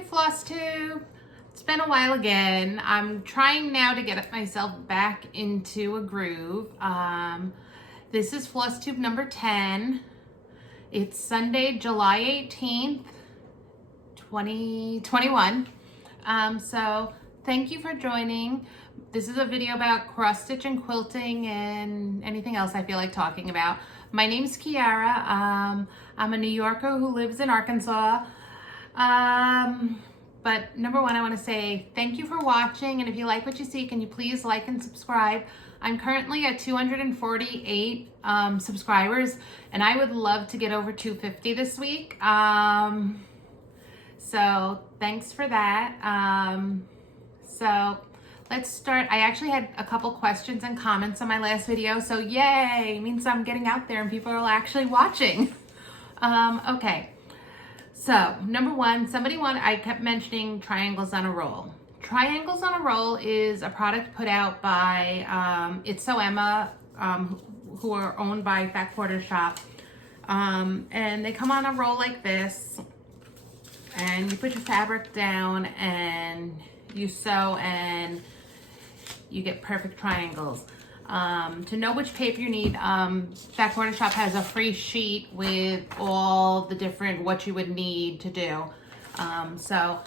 Hi Flosstube. It's been a while again. I'm trying now to get myself back into a groove. This is Flosstube number 10. It's Sunday, July 18th, 2021. So thank you for joining. This is a video about cross stitch and quilting and anything else I feel like talking about. My name's Kiara. I'm a New Yorker who lives in Arkansas. But number one, I want to say thank you for watching, and if you like what you see, can you please like and subscribe? I'm currently at 248 subscribers, and I would love to get over 250 this week. So thanks for that. So let's start. I actually had a couple questions and comments on my last video, so yay, it means I'm getting out there and people are actually watching. Okay. So, number one, I kept mentioning Triangles on a Roll. Triangles on a Roll is a product put out by It's So Emma, who are owned by Fat Quarter Shop. And they come on a roll like this, and you put your fabric down and you sew and you get perfect triangles. To know which paper you need, Fat Quarter Shop has a free sheet with all the different what you would need to do. So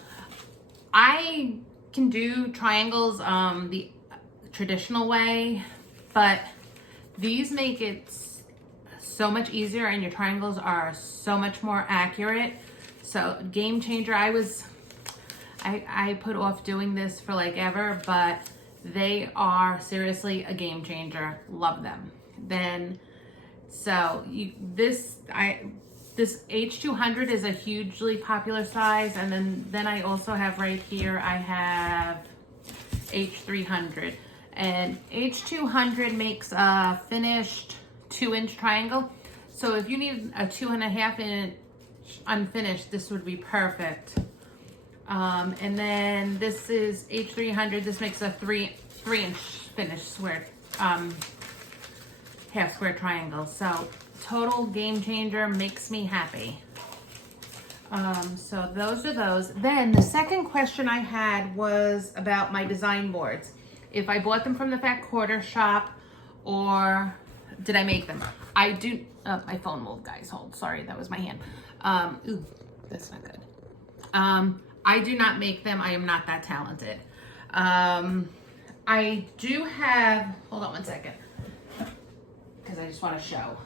I can do triangles the traditional way, but these make it so much easier and your triangles are so much more accurate. So game changer. I put off doing this for like ever, but they are seriously a game changer. Love them. Then, so this H200 is a hugely popular size, and then I also have right here, I have H300, and H200 makes a finished 2-inch triangle. So if you need a 2.5 inch unfinished, this would be perfect. And then this is H300. This makes a 3-inch finished square, half square triangle. So total game changer, makes me happy. So those are those. Then the second question I had was about my design boards. If I bought them from the Fat Quarter Shop or did I make them? I do, my phone moved, guys, hold, sorry, that was my hand. Ooh, that's not good. I do not make them. I am not that talented. I do have, hold on one second, because I just want to show.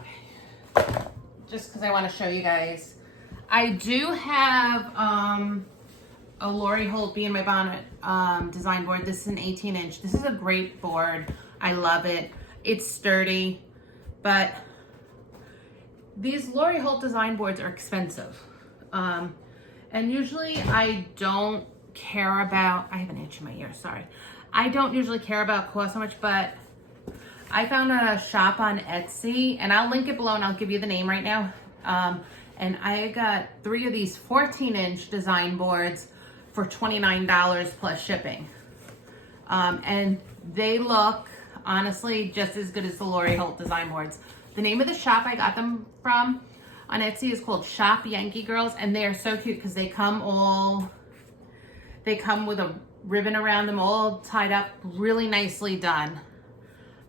Okay. Just because I want to show you guys. I do have a Lori Holt Bee in My Bonnet design board. This is an 18-inch. This is a great board. I love it. It's sturdy, but these Lori Holt design boards are expensive. And usually I don't care about, I have an itch in my ear, sorry. I don't usually care about cost so much, but I found a shop on Etsy, and I'll link it below and I'll give you the name right now. And I got 3 of these 14-inch design boards for $29 plus shipping. And they look, honestly, just as good as the Lori Holt design boards. The name of the shop I got them from on Etsy is called Shop Yankee Girls, and they are so cute because they come with a ribbon around them, all tied up, really nicely done.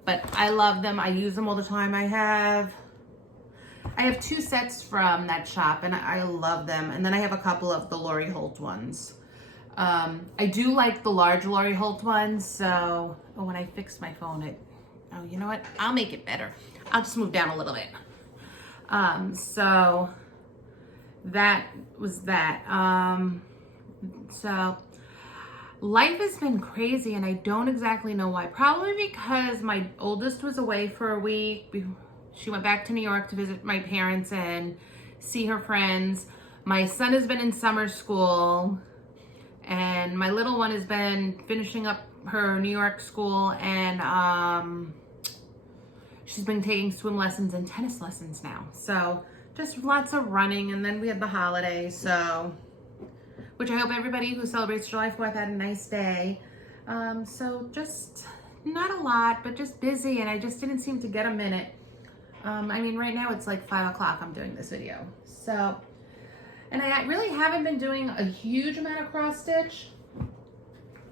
But I love them. I use them all the time. I have 2 sets from that shop, and I love them. And then I have a couple of the Lori Holt ones. I do like the large Lori Holt ones. So, oh, when I fix my phone, oh, you know what? I'll make it better. I'll just move down a little bit. So that was that. So life has been crazy, and I don't exactly know why. Probably because my oldest was away for a week. She went back to New York to visit my parents and see her friends. My son has been in summer school, and my little one has been finishing up her New York school, and she's been taking swim lessons and tennis lessons now. So just lots of running, and then we had the holidays, so, which I hope everybody who celebrates July 4th had a nice day. So just not a lot, but just busy, and I just didn't seem to get a minute. I mean, right now it's like 5 o'clock I'm doing this video. So, and I really haven't been doing a huge amount of cross stitch.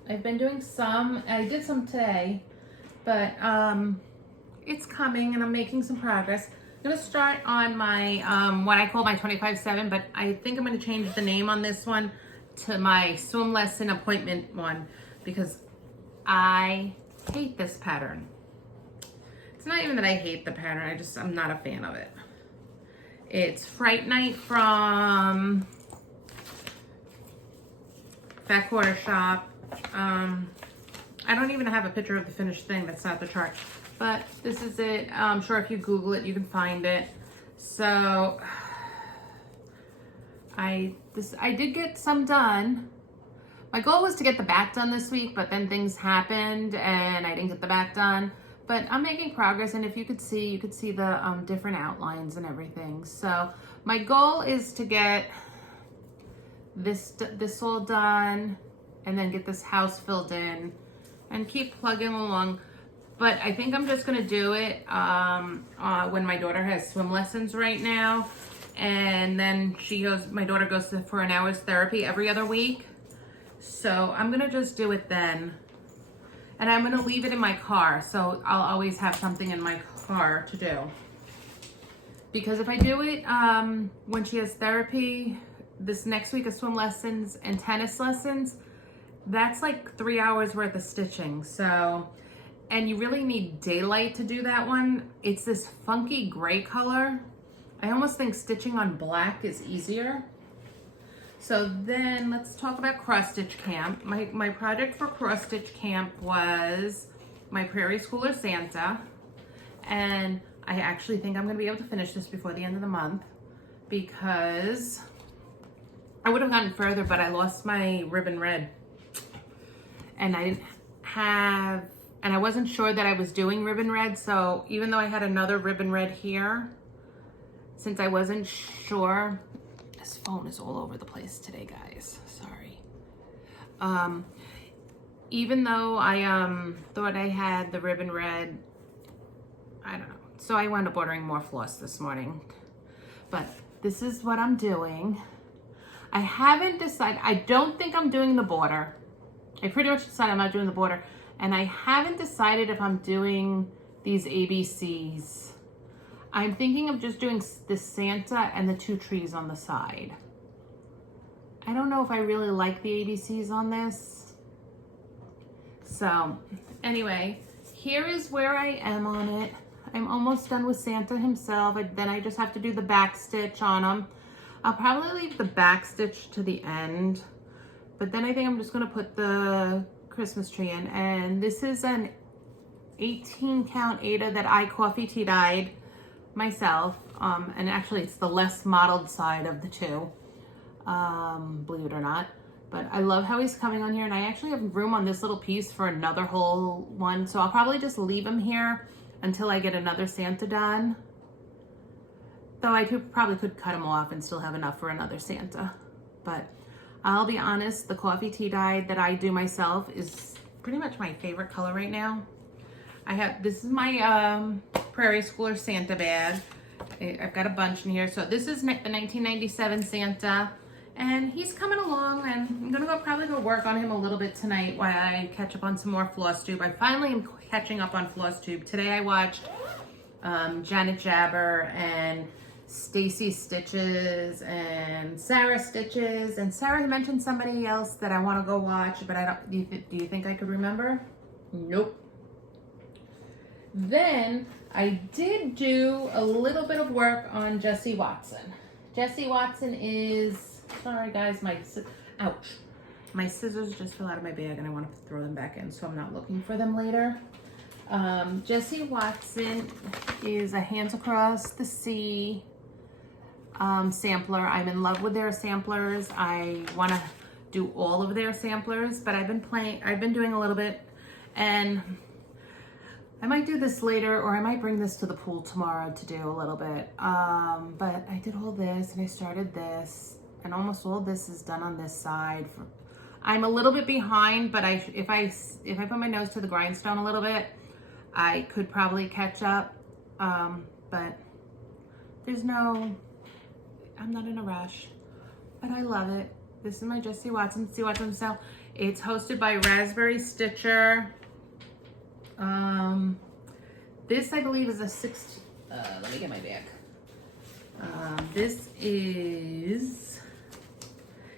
I've been doing some, I did some today, but it's coming and I'm making some progress. I'm gonna start on my, what I call my 25/7, but I think I'm gonna change the name on this one to my swim lesson appointment one because I hate this pattern. It's not even that I hate the pattern, I'm not a fan of it. It's Fright Night from Fat Quarter Shop. I don't even have a picture of the finished thing, that's not the chart, but this is it. I'm sure if you Google it, you can find it. So I did get some done. My goal was to get the back done this week, but then things happened and I didn't get the back done. But I'm making progress, and if you could see the different outlines and everything. So my goal is to get this all done and then get this house filled in and keep plugging along. But I think I'm just gonna do it when my daughter has swim lessons right now. And then my daughter goes for an hour's therapy every other week. So I'm gonna just do it then. And I'm gonna leave it in my car, so I'll always have something in my car to do. Because if I do it when she has therapy, this next week of swim lessons and tennis lessons, that's like 3 hours worth of stitching. So, and you really need daylight to do that one. It's this funky gray color. I almost think stitching on black is easier. So then let's talk about cross stitch camp. My project for cross stitch camp was my Prairie Schooler Santa. And I actually think I'm gonna be able to finish this before the end of the month because I would have gotten further, but I lost my ribbon red. And I wasn't sure that I was doing ribbon red. So even though I had another ribbon red here, since I wasn't sure, this phone is all over the place today, guys. Sorry. Even though I thought I had the ribbon red, I don't know. So I wound up ordering more floss this morning. But this is what I'm doing. I haven't decided. I don't think I'm doing the border. I pretty much decided I'm not doing the border. And I haven't decided if I'm doing these ABCs. I'm thinking of just doing the Santa and the 2 trees on the side. I don't know if I really like the ABCs on this. So anyway, here is where I am on it. I'm almost done with Santa himself. Then I just have to do the back stitch on him. I'll probably leave the back stitch to the end, but then I think I'm just gonna put the Christmas tree in. And this is an 18 count Ada that I coffee tea dyed myself, and actually it's the less modeled side of the two, believe it or not. But I love how he's coming on here, and I actually have room on this little piece for another whole one, so I'll probably just leave him here until I get another Santa done. Though I probably could cut him off and still have enough for another Santa. But I'll be honest, the coffee tea dye that I do myself is pretty much my favorite color right now. This is my Prairie Schooler Santa bag. I've got a bunch in here. So this is the 1997 Santa, and he's coming along, and I'm gonna probably go work on him a little bit tonight while I catch up on some more Flosstube. I finally am catching up on Flosstube. Today I watched Janet Jabber and Stacie Stitches and Sara Stitches, and Sara mentioned somebody else that I want to go watch, but I don't. Do you think I could remember? Nope. Then I did do a little bit of work on Jessie Watson. Jessie Watson is, sorry guys, ouch. My scissors just fell out of my bag and I want to throw them back in, so I'm not looking for them later. Jessie Watson is a Hands Across the Sea sampler. I'm in love with their samplers. I want to do all of their samplers, but I've been doing a little bit, and I might do this later, or I might bring this to the pool tomorrow to do a little bit. But I did all this, and I started this, and almost all this is done on this side. I'm a little bit behind, but if I put my nose to the grindstone a little bit, I could probably catch up. but I'm not in a rush, but I love it. This is my Just See Watson. So it's hosted by Raspberry Stitcher. This I believe is a 16, let me get my bag.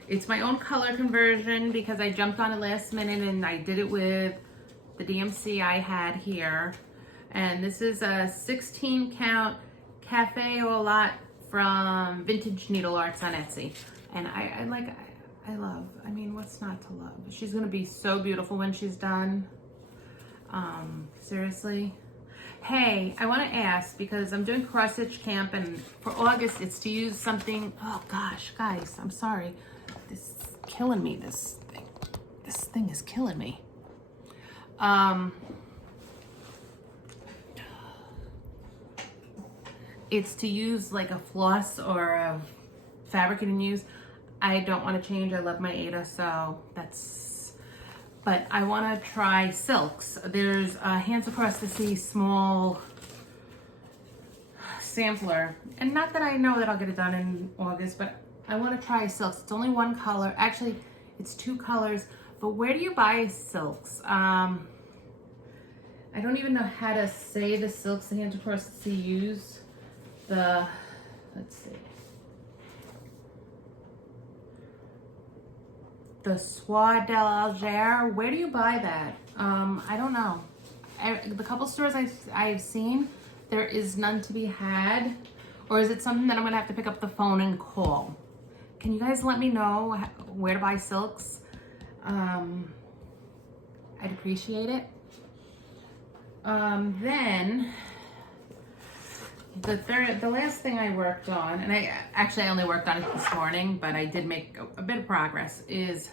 It's my own color conversion because I jumped on it last minute and I did it with the DMC I had here. And this is a 16 count Cafe Au Lot from Vintage Needle Arts on Etsy. And I love, I mean, what's not to love? She's gonna be so beautiful when she's done. Seriously. Hey, I wanna ask, because I'm doing cross stitch camp and for August it's to use something, oh gosh, guys, I'm sorry. This is killing me, this thing is killing me. It's to use like a floss or a fabric you can use. I don't want to change. I love my Ada, so that's, but I want to try silks. There's a Hands Across the Sea small sampler, and not that I know that I'll get it done in August, but I want to try silks. It's only one color. Actually, it's 2 colors, but where do you buy silks? I don't even know how to say the silks the Hands Across the Sea use. Let's see. The Soie d'Alger. Where do you buy that? I don't know. The couple stores I've seen, there is none to be had. Or is it something that I'm gonna have to pick up the phone and call? Can you guys let me know where to buy silks? I'd appreciate it. Then the last thing I worked on, and I only worked on it this morning, but I did make a bit of progress, is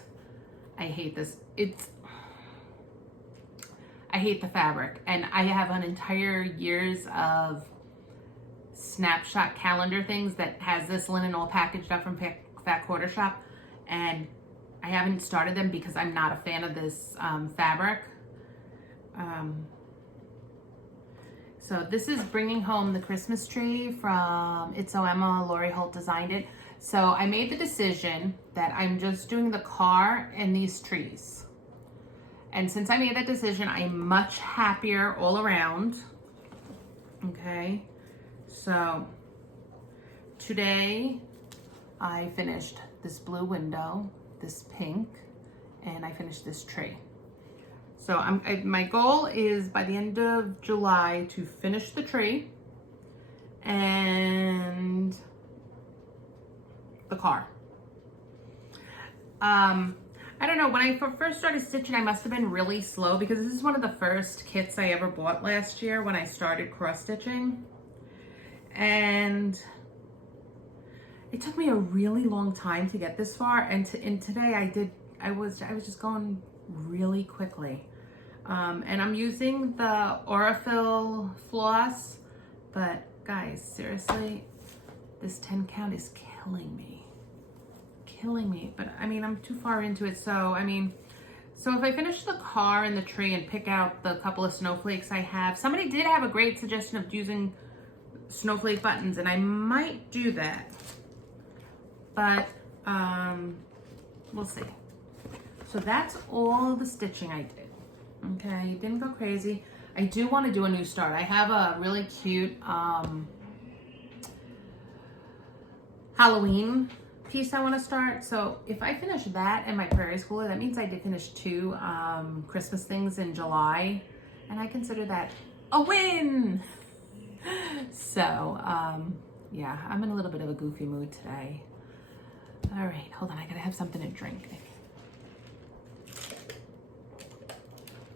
I hate this. I hate the fabric, and I have an entire years of snapshot calendar things that has this linen all packaged up from Fat Quarter Shop, and I haven't started them because I'm not a fan of this fabric. So this is Bringing Home the Christmas Tree from It's So Emma. Lori Holt designed it. So I made the decision that I'm just doing the car and these trees. And since I made that decision, I'm much happier all around. Okay. So today I finished this blue window, this pink, and I finished this tree. So my goal is by the end of July to finish the tree and the car. I don't know, when I first started stitching, I must have been really slow because this is one of the first kits I ever bought last year when I started cross stitching. And it took me a really long time to get this far. And today I was just going really quickly. And I'm using the Aurifil floss, but guys, seriously, this 10 count is killing me, but I mean, I'm too far into it. So, I mean, so if I finish the car and the tree and pick out the couple of snowflakes I have, somebody did have a great suggestion of using snowflake buttons, and I might do that, but, we'll see. So that's all the stitching I did. Okay, didn't go crazy. I do want to do a new start. I have a really cute Halloween piece I want to start. So if I finish that and my prairie schooler, that means I did finish 2 Christmas things in July, and I consider that a win. So yeah, I'm in a little bit of a goofy mood today. All right, hold on, I gotta have something to drink.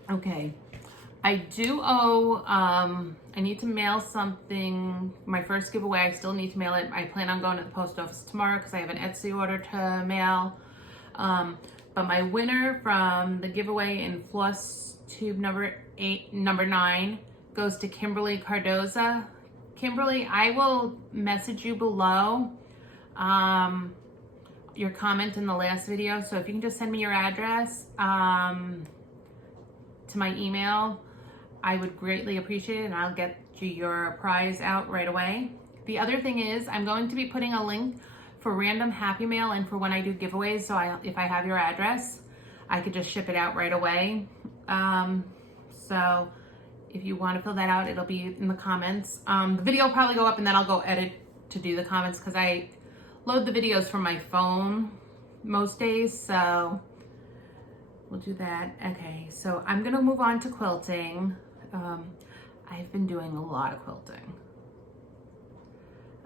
Okay, I do owe, I need to mail something, my first giveaway, I still need to mail it. I plan on going to the post office tomorrow because I have an Etsy order to mail. But my winner from the giveaway in Flosstube number 9 goes to Kimberly Cardoza. Kimberly, I will message you below your comment in the last video. So if you can just send me your address, to my email, I would greatly appreciate it, and I'll get you your prize out right away. The other thing is I'm going to be putting a link for random Happy Mail and for when I do giveaways, so if I have your address, I could just ship it out right away. So if you want to fill that out, it'll be in the comments. The video will probably go up and then I'll go edit to do the comments because I load the videos from my phone most days, so we'll do that. Okay, so I'm gonna move on to quilting. I've been doing a lot of quilting.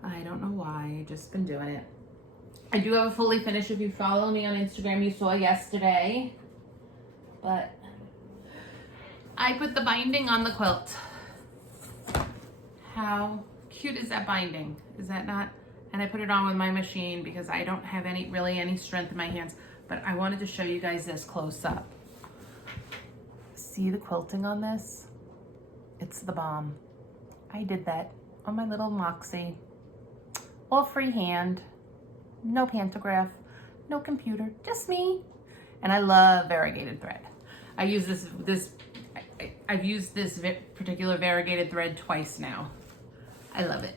I don't know why, I've just been doing it. I do have a fully finished. If you follow me on Instagram, you saw yesterday, but I put the binding on the quilt. How cute is that binding? Is that not? And I put it on with my machine because I don't have really any strength in my hands, but I wanted to show you guys this close up. See the quilting on this? It's the bomb. I did that on my little Moxie. All freehand, no pantograph, no computer, just me. And I love variegated thread. I've used this particular variegated thread twice now. I love it.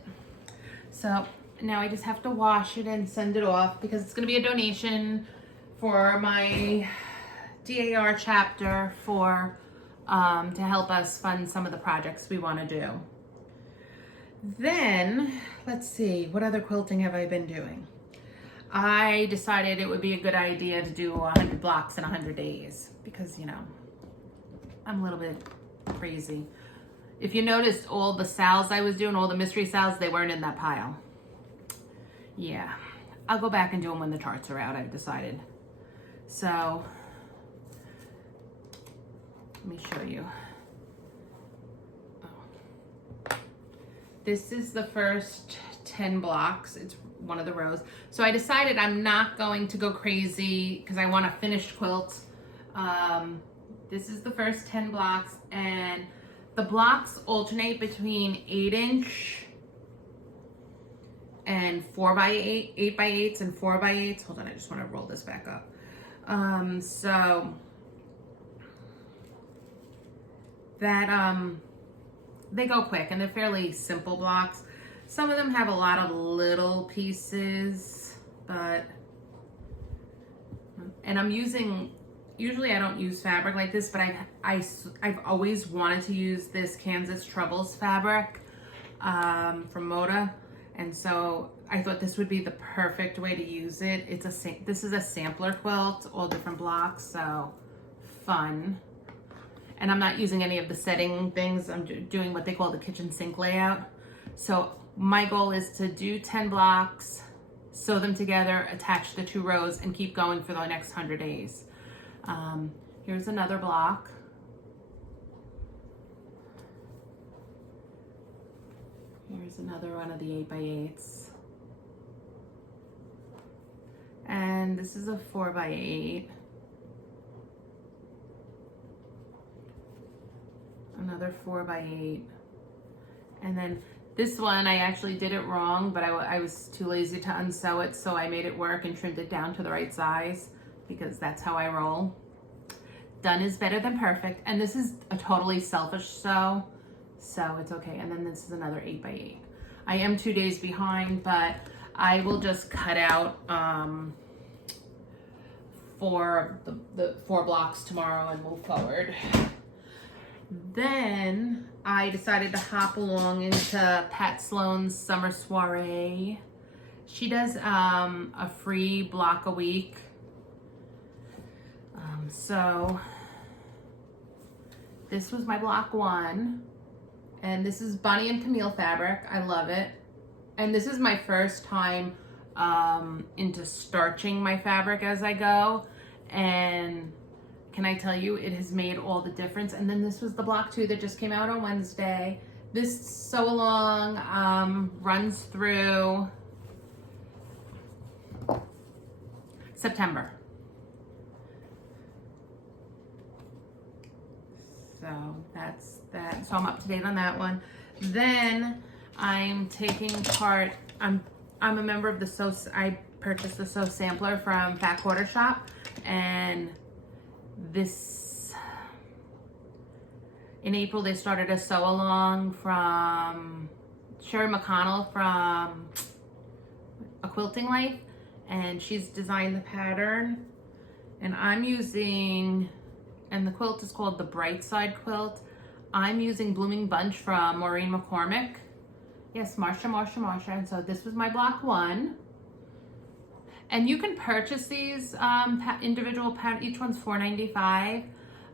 So now I just have to wash it and send it off because it's gonna be a donation for my DAR chapter to help us fund some of the projects we wanna do. Then, let's see, what other quilting have I been doing? I decided it would be a good idea to do 100 blocks in 100 days because, you know, I'm a little bit crazy. If you noticed all the sals I was doing, all the mystery sals, they weren't in that pile. Yeah, I'll go back and do them when the charts are out, I've decided. So, let me show you. This is the first 10 blocks. It's one of the rows. So I decided I'm not going to go crazy because I want a finished quilt. This is the first 10 blocks, and the blocks alternate between 8-inch and 4x8, 8x8s and 4x8s. Hold on, I just want to roll this back up. So that they go quick and they're fairly simple blocks. Some of them have a lot of little pieces, and I'm using, usually I don't use fabric like this, but I've always wanted to use this Kansas Troubles fabric from Moda, and so I thought this would be the perfect way to use it. This is a sampler quilt, all different blocks, so fun. And I'm not using any of the setting things. I'm doing what they call the kitchen sink layout. So my goal is to do 10 blocks, sew them together, attach the 2 rows, and keep going for the next 100 days. Here's another block. Here's another one of the 8x8s. And this is a 4x8. Another 4x8. And then this one, I actually did it wrong, but I was too lazy to unsew it, so I made it work and trimmed it down to the right size because that's how I roll. Done is better than perfect. And this is a totally selfish sew, so it's okay. And then this is another 8x8. I am 2 days behind, but I will just cut out for the 4 blocks tomorrow and move forward. Then I decided to hop along into Pat Sloane's Summer Soiree. She does a free block a week. So this was my block 1, and this is Bonnie and Camille fabric. I love it. And this is my first time into starching my fabric as I go, and can I tell you, it has made all the difference. And then this was the block 2 that just came out on Wednesday. This sew along runs through September. So that's that. So I'm up to date on that one. Then I'm taking part, I'm a member of the Sew, I purchased the Sew Sampler from Fat Quarter Shop, and this In April, they started a sew along from Sherry McConnell from A Quilting Life, and she's designed the pattern. And I'm using, and the quilt is called the Bright Side Quilt. I'm using Blooming Bunch from Maureen McCormick. Yes, Marsha. And so this was my block 1. And you can purchase these individual patterns. Each one's $4.95.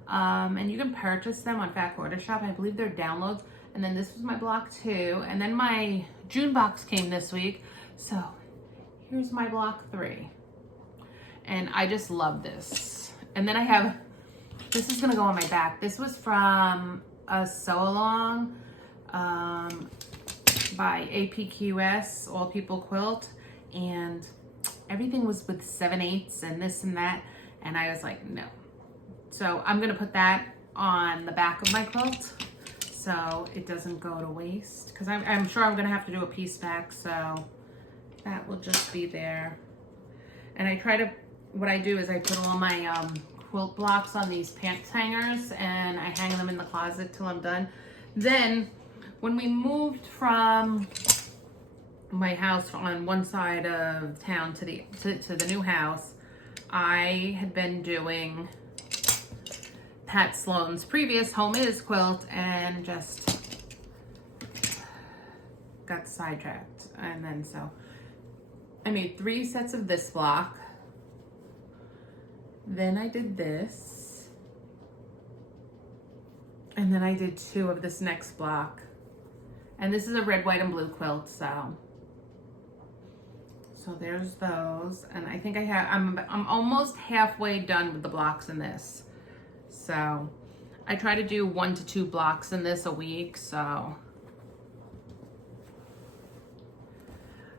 And you can purchase them on Fat Quarter Shop. I believe they're downloads. And then this was my block 2. And then my June box came this week. So here's my block 3. And I just love this. And then I have, this is gonna go on my back. This was from a sew along by APQS, All People Quilt. And everything was with 7/8 and this and that. And I was like, no. So I'm gonna put that on the back of my quilt so it doesn't go to waste. Because I'm sure I'm gonna have to do a piece back, so that will just be there. And I try to, what I do is I put all my quilt blocks on these pants hangers and I hang them in the closet till I'm done. Then when we moved from my house on one side of town to the new house, I had been doing Pat Sloane's previous Home Is quilt and just got sidetracked. And then so I made 3 sets of this block. Then I did this. And then I did 2 of this next block. And this is a red, white, and blue quilt, so there's those. And I think I'm almost halfway done with the blocks in this. So I try to do 1 to 2 blocks in this a week, so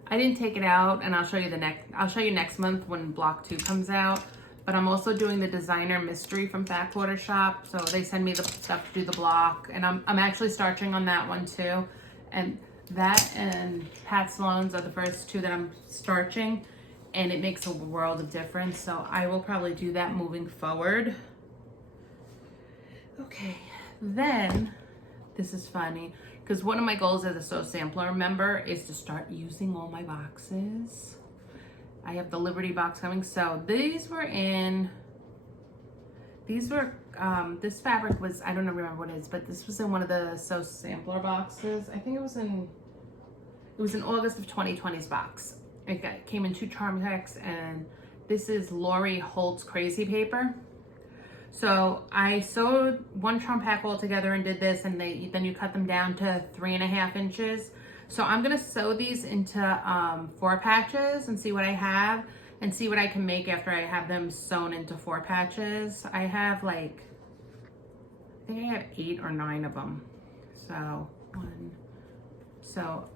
I didn't take it out, and I'll show you next month when block 2 comes out. But I'm also doing the designer mystery from Fat Quarter Shop, so they send me the stuff to do the block, and I'm actually starching on that one too. And that and Pat Sloane's are the first 2 that I'm starching, and it makes a world of difference. So I will probably do that moving forward. Okay, then this is funny because one of my goals as a Sew Sampler member is to start using all my boxes. I have the Liberty box coming. So this fabric was, I don't remember what it is, but this was in one of the Sew Sampler boxes. I think it was in August of 2020's box. It came in 2 charm packs, and this is Lori Holt's Crazy Paper. So I sewed 1 charm pack all together and did this, and then you cut them down to 3.5 inches. So I'm gonna sew these into 4 patches and see what I have and see what I can make after I have them sewn into 4 patches. I have I think I have 8 or 9 of them. So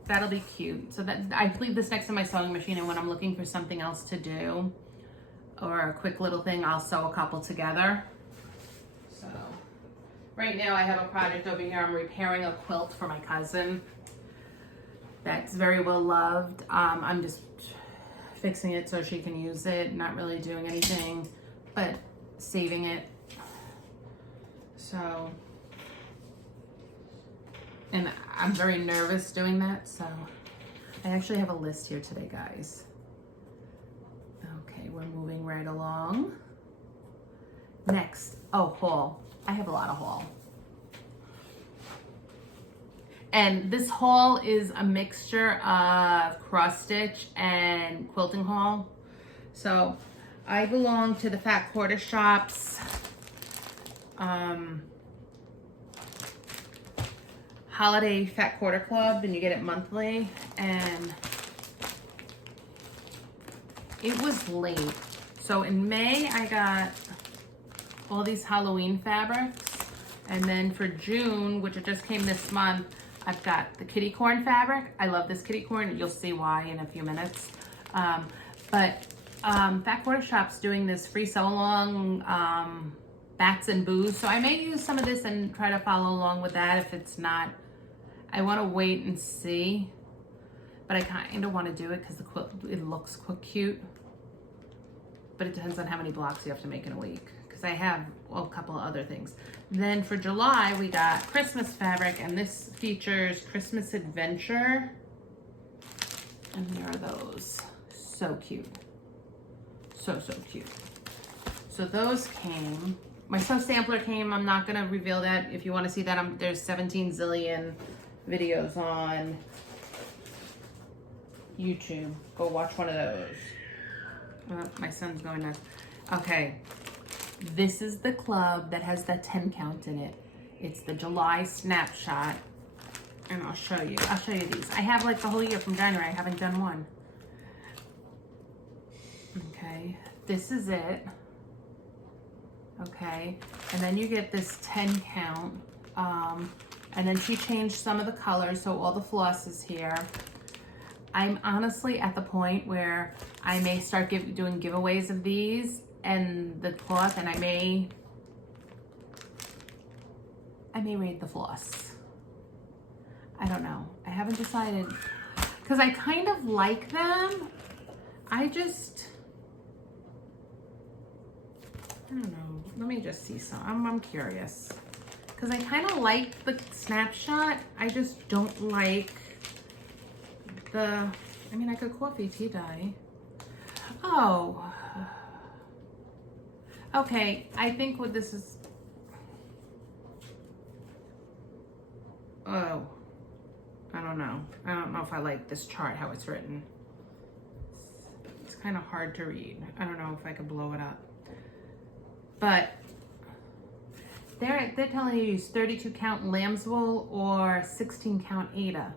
that'll be cute. So that I leave this next to my sewing machine, and when I'm looking for something else to do or a quick little thing, I'll sew a couple together. So right now I have a project over here. I'm repairing a quilt for my cousin that's very well loved. I'm just fixing it so she can use it, not really doing anything but saving it. So, and I'm very nervous doing that, so I actually have a list here today, guys. Okay, we're moving right along. Next, haul. I have a lot of haul. And this haul is a mixture of cross stitch and quilting haul. So I belong to the Fat Quarter Shop's holiday Fat Quarter Club, and you get it monthly. And it was late. So in May, I got all these Halloween fabrics. And then for June, which it just came this month, I've got the kitty corn fabric. I love this kitty corn. You'll see why in a few minutes. Fat Quarter Shop's doing this free sew along, bats and booze. So I may use some of this and try to follow along with that. If it's not, I want to wait and see. But I kind of want to do it because the quilt, it looks cute. But it depends on how many blocks you have to make in a week. because I have a couple of other things. Then for July, we got Christmas fabric, and this features Christmas Adventure. And there are those. So cute. So, so cute. So those came. My sew sampler came. I'm not going to reveal that. If you want to see that, there's 17 zillion videos on YouTube. Go watch one of those. My son's going nuts. Okay. This is the club that has the 10 count in it. It's the July Snapshot. And I'll show you. I'll show you these. I have like the whole year from January. I haven't done one. Okay. This is it. Okay. And then you get this 10 count. And then she changed some of the colors, so all the floss is here. I'm honestly at the point where I may start doing giveaways of these and the cloth, and I may raid the floss. I don't know. I haven't decided, because I kind of like them. I don't know. Let me just see some. I'm curious. Because I kind of like the Snapshot. I just don't like the, I mean, I could coffee tea dye. Oh. Okay, I think what this is, oh, I don't know. I don't know if I like this chart, how it's written. It's kind of hard to read. I don't know if I could blow it up. But they're telling you to use 32 count lamb's wool or 16 count Aida.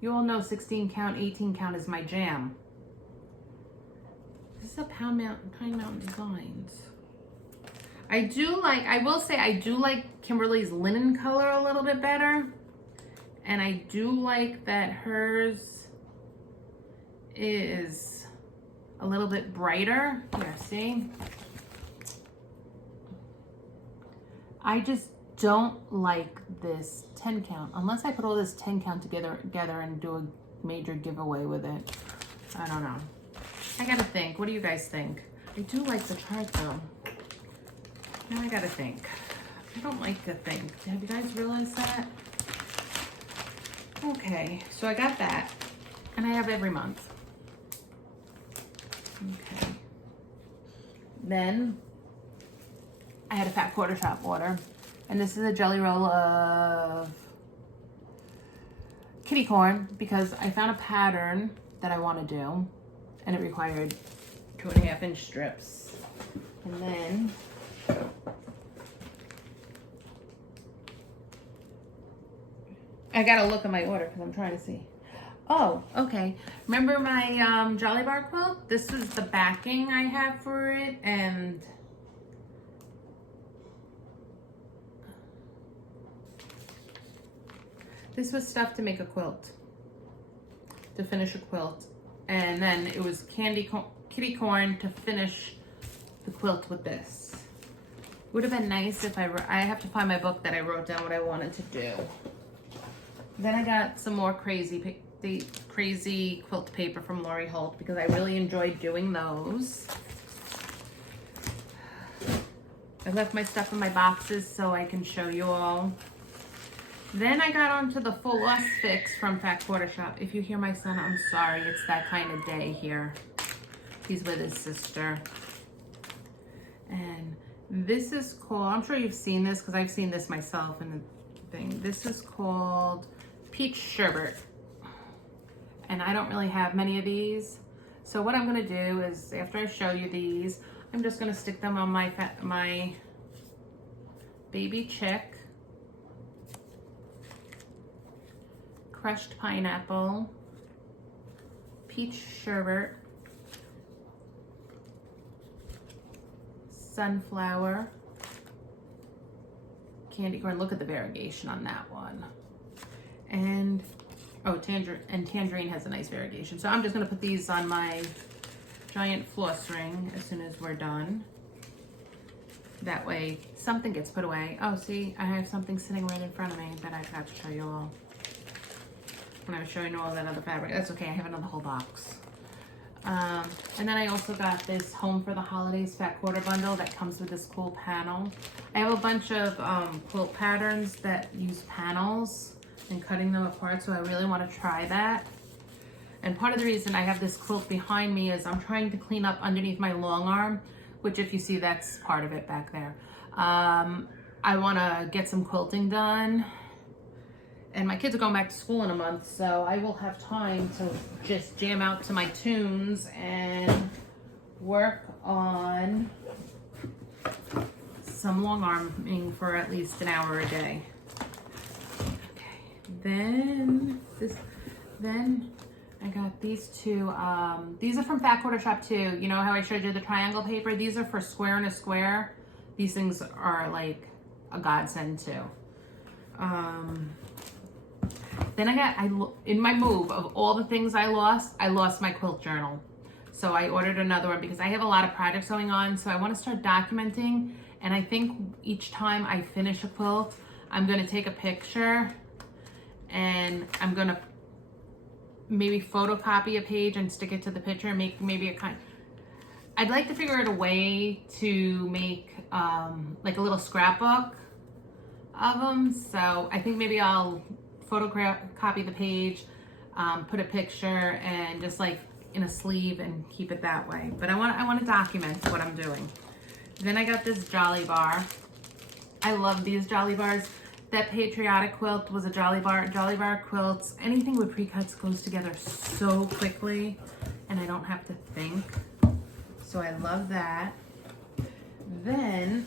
You all know 16 count, 18 count is my jam. This is a Pine Mountain Designs. I will say I do like Kimberly's linen color a little bit better. And I do like that hers is a little bit brighter. Here, see? I just don't like this 10 count. Unless I put all this 10 count together and do a major giveaway with it. I don't know. I gotta think. What do you guys think? I do like the chart though. Now I gotta think. I don't like to think. Have you guys realized that? Okay, so I got that. And I have every month. Okay. Then I had a fat quarter shop order. And this is a jelly roll of kitty corn because I found a pattern that I want to do. And it required 2.5 inch strips. And then I gotta look at my order because I'm trying to see. Oh, okay. Remember my Jolly Bar quilt? This is the backing I have for it, and this was stuff to make a quilt, to finish a quilt. And then it was kitty corn to finish the quilt with this. Would have been nice if I have to find my book that I wrote down what I wanted to do. Then I got some more crazy quilt paper from Lori Holt because I really enjoyed doing those. I left my stuff in my boxes so I can show you all. Then I got onto the Floss Fix from Fat Quarter Shop. If you hear my son, I'm sorry. It's that kind of day here. He's with his sister. And this is called, I'm sure you've seen this because I've seen this myself in the thing. This is called Peach Sherbet. And I don't really have many of these. So what I'm gonna do is, after I show you these, I'm just gonna stick them on my baby chick, crushed pineapple, peach sherbet, sunflower, candy corn. Look at the variegation on that one. And oh, tangerine has a nice variegation. So I'm just gonna put these on my giant floss ring as soon as we're done. That way something gets put away. Oh, see, I have something sitting right in front of me that I forgot to show you all. When I was showing you all that other fabric. That's okay, I have another whole box. And then I also got this Home for the Holidays Fat Quarter Bundle that comes with this cool panel. I have a bunch of quilt patterns that use panels and cutting them apart, so I really want to try that. And part of the reason I have this quilt behind me is I'm trying to clean up underneath my long arm, which if you see, that's part of it back there. I want to get some quilting done. And my kids are going back to school in a month, so I will have time to just jam out to my tunes and work on some long arming for at least an hour a day. Okay, then I got these two. These are from Fat Quarter Shop too. You know how I showed you the triangle paper? These are for square and a square. These things are like a godsend too. Then in my move of all the things I lost my quilt journal. So I ordered another one because I have a lot of projects going on. So I want to start documenting. And I think each time I finish a quilt, I'm going to take a picture and I'm going to maybe photocopy a page and stick it to the picture and make maybe I'd like to figure out a way to make like a little scrapbook of them. So I think maybe I'll photocopy the page, put a picture and just like in a sleeve and keep it that way. But I want to document what I'm doing. Then I got this Jolly Bar. I love these Jolly Bars. That patriotic quilt was a Jolly Bar quilts. Anything with pre-cuts goes together so quickly and I don't have to think. So I love that. Then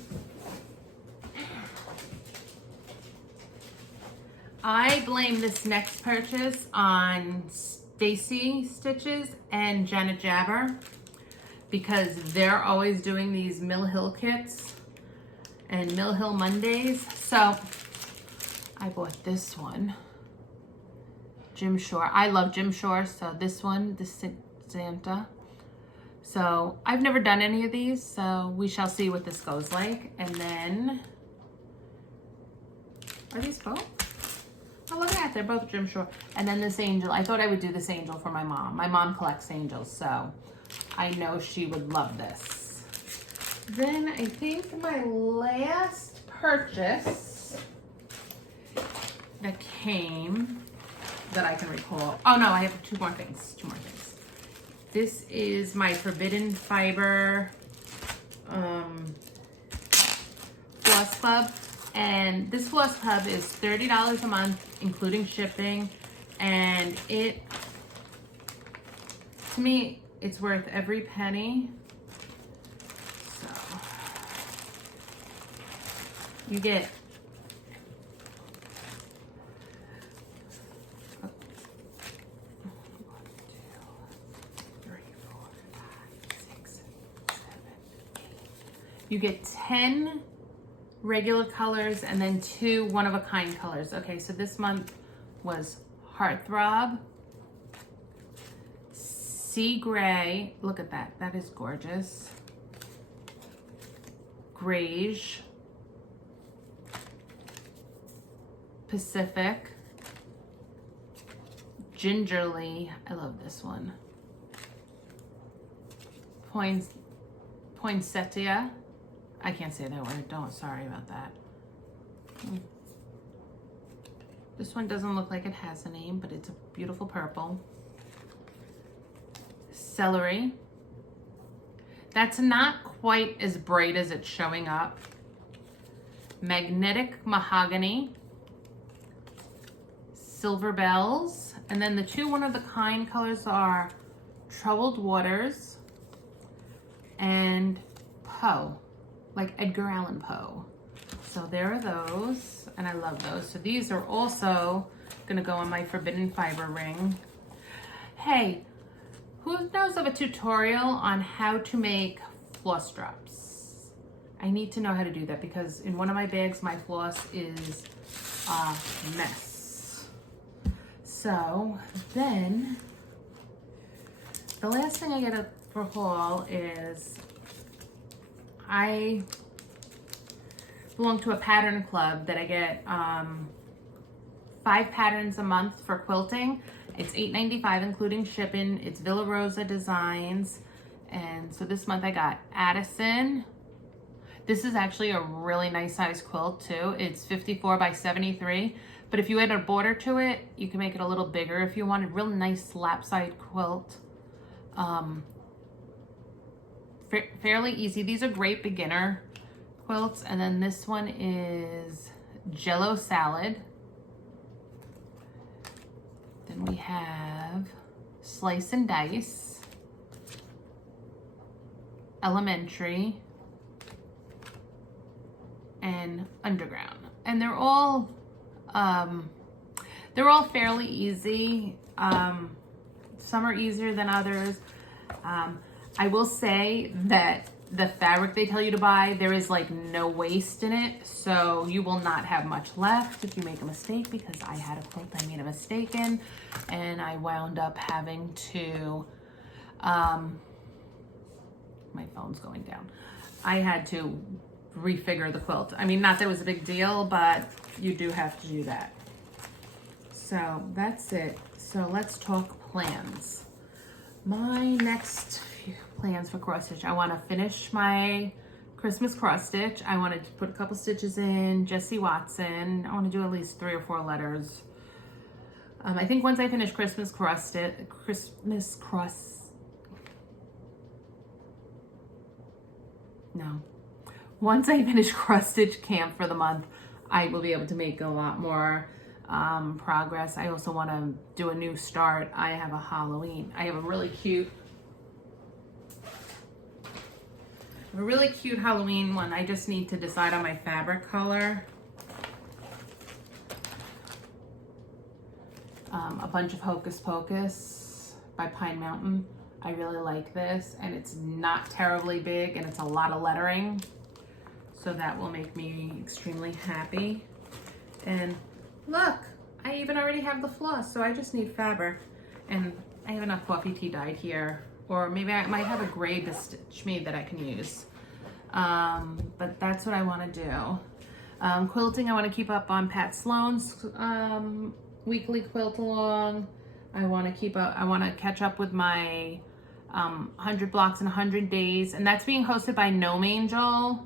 I blame this next purchase on Stacie Stitches and Janet Jabber because they're always doing these Mill Hill kits and Mill Hill Mondays. So I bought this one, Jim Shore. I love Jim Shore, so this one, this Santa. So I've never done any of these, so we shall see what this goes like. And then, are these both? Oh, look at that, they're both Jim Shore. And then this angel, I thought I would do this angel for my mom. My mom collects angels, so I know she would love this. Then I think my last purchase that came, that I can recall. Oh no, I have two more things. This is my Forbidden Fiber Floss Club. And this Floss Club is $30 a month, including shipping. And to me, it's worth every penny. So, you get you get 10 regular colors and then 2 one-of-a-kind colors. Okay, so this month was Heartthrob, Sea Gray, look at that, that is gorgeous, Greige, Pacific, Gingerly, I love this one, Poinsettia, I can't say that word, sorry about that. This one doesn't look like it has a name, but it's a beautiful purple. Celery. That's not quite as bright as it's showing up. Magnetic Mahogany. Silver Bells. And then the 2 one-of-a-kind colors are Troubled Waters and Poe. Like Edgar Allan Poe. So there are those, and I love those. So these are also gonna go on my Forbidden Fiber ring. Hey, who knows of a tutorial on how to make floss drops? I need to know how to do that because in one of my bags, my floss is a mess. So then, the last thing I get for haul is I belong to a pattern club that I get 5 patterns a month for quilting. It's $8.95 including shipping. It's Villa Rosa Designs. And so this month I got Addison. This is actually a really nice size quilt too. It's 54 by 73. But if you add a border to it, you can make it a little bigger if you want. A real nice lap side quilt. Fairly easy. These are great beginner quilts. And then this one is Jello Salad. Then we have Slice and Dice, Elementary, and Underground. And they're all fairly easy. Some are easier than others. I will say that the fabric they tell you to buy, there is like no waste in it, so you will not have much left if you make a mistake, because I had a quilt I made a mistake in, and I wound up having to, my phone's going down. I had to refigure the quilt. I mean, not that it was a big deal, but you do have to do that. So that's it. So let's talk plans. My next few plans for cross stitch. I want to finish my Christmas cross stitch. I want to put a couple stitches in Jessie Watson. I want to do at least 3 or 4 letters. I think once I finish once I finish cross stitch camp for the month, I will be able to make a lot more progress. I also want to do a new start. I have a Halloween. I have a really cute Halloween one. I just need to decide on my fabric color. A bunch of Hocus Pocus by Pine Mountain. I really like this, and it's not terribly big, and it's a lot of lettering. So that will make me extremely happy. And look, I even already have the floss, so I just need fabric. And I have enough coffee tea dyed here. Or maybe I might have a gray stitch made that I can use. But that's what I want to do. Quilting, I want to keep up on Pat Sloane's weekly quilt along. I want to catch up with my 100 blocks in 100 days. And that's being hosted by Gnome Angel.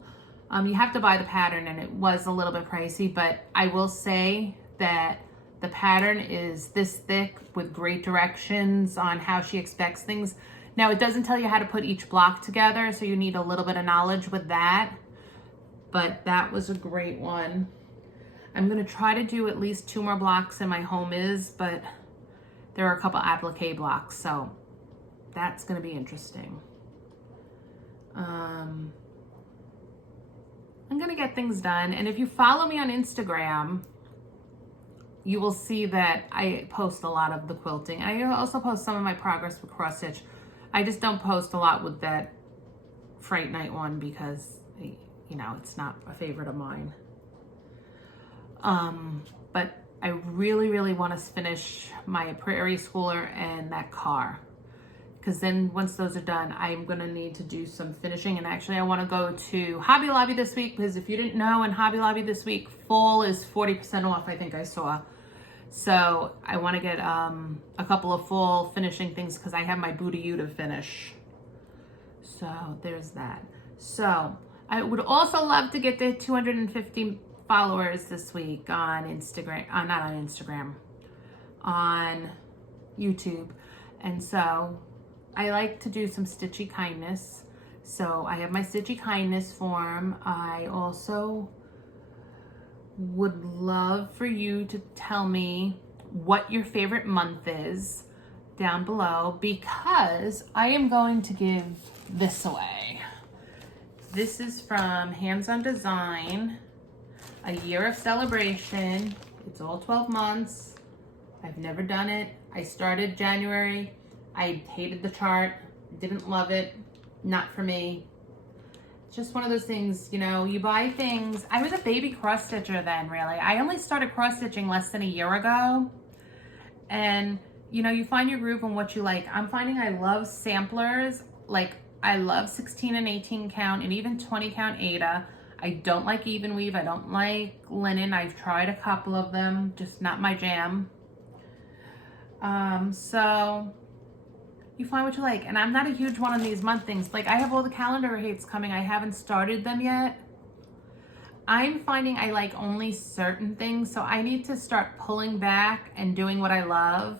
You have to buy the pattern, and it was a little bit pricey, but I will say that the pattern is this thick with great directions on how she expects things. Now, it doesn't tell you how to put each block together, so you need a little bit of knowledge with that, but that was a great one. I'm going to try to do at least 2 more blocks in my home is, but there are a couple applique blocks, so that's going to be interesting. I'm going to get things done. And if you follow me on Instagram, you will see that I post a lot of the quilting. I also post some of my progress with cross stitch. I just don't post a lot with that Fright Night one because, you know, it's not a favorite of mine. But I really, really want to finish my Prairie Schooler and that car. Because then once those are done, I'm going to need to do some finishing. And actually, I want to go to Hobby Lobby this week, because if you didn't know, in Hobby Lobby this week, fall is 40% off, I think I saw. So I want to get a couple of fall finishing things, because I have my Booty-U to finish. So there's that. So I would also love to get to 250 followers this week on Instagram, not on Instagram, on YouTube. And so I like to do some stitchy kindness. So I have my stitchy kindness form. I also would love for you to tell me what your favorite month is down below, because I am going to give this away. This is from Hands on Design, A Year of Celebration. It's all 12 months. I've never done it. I started January. I hated the chart, didn't love it, not for me. It's just one of those things, you know, you buy things. I was a baby cross stitcher then, really. I only started cross stitching less than a year ago. And, you know, you find your groove on what you like. I'm finding I love samplers. Like, I love 16 and 18 count and even 20 count Aida. I don't like even weave. I don't like linen. I've tried a couple of them, just not my jam. So you find what you like. And I'm not a huge one on these month things. Like I have all the calendar hates coming. I haven't started them yet. I'm finding I like only certain things. So I need to start pulling back and doing what I love.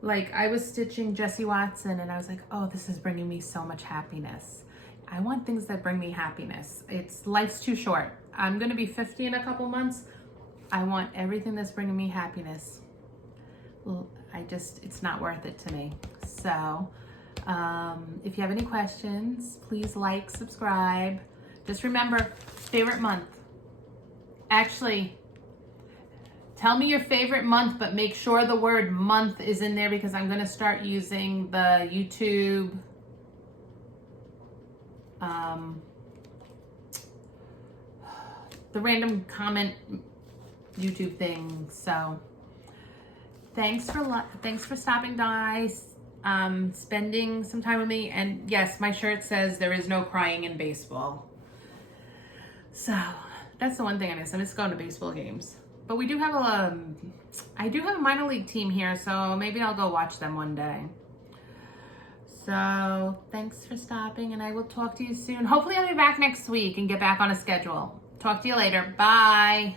Like I was stitching Jessie Watson and I was like, oh, this is bringing me so much happiness. I want things that bring me happiness. Life's too short. I'm going to be 50 in a couple months. I want everything that's bringing me happiness. Well, it's not worth it to me. So, if you have any questions, please like, subscribe. Just remember, favorite month. Actually, tell me your favorite month, but make sure the word month is in there because I'm going to start using the YouTube the random comment YouTube thing. So thanks for stopping by, spending some time with me. And yes, my shirt says there is no crying in baseball. So that's the one thing I miss going to baseball games. But we do have I do have a minor league team here, so maybe I'll go watch them one day. So thanks for stopping, and I will talk to you soon. Hopefully I'll be back next week and get back on a schedule. Talk to you later. Bye.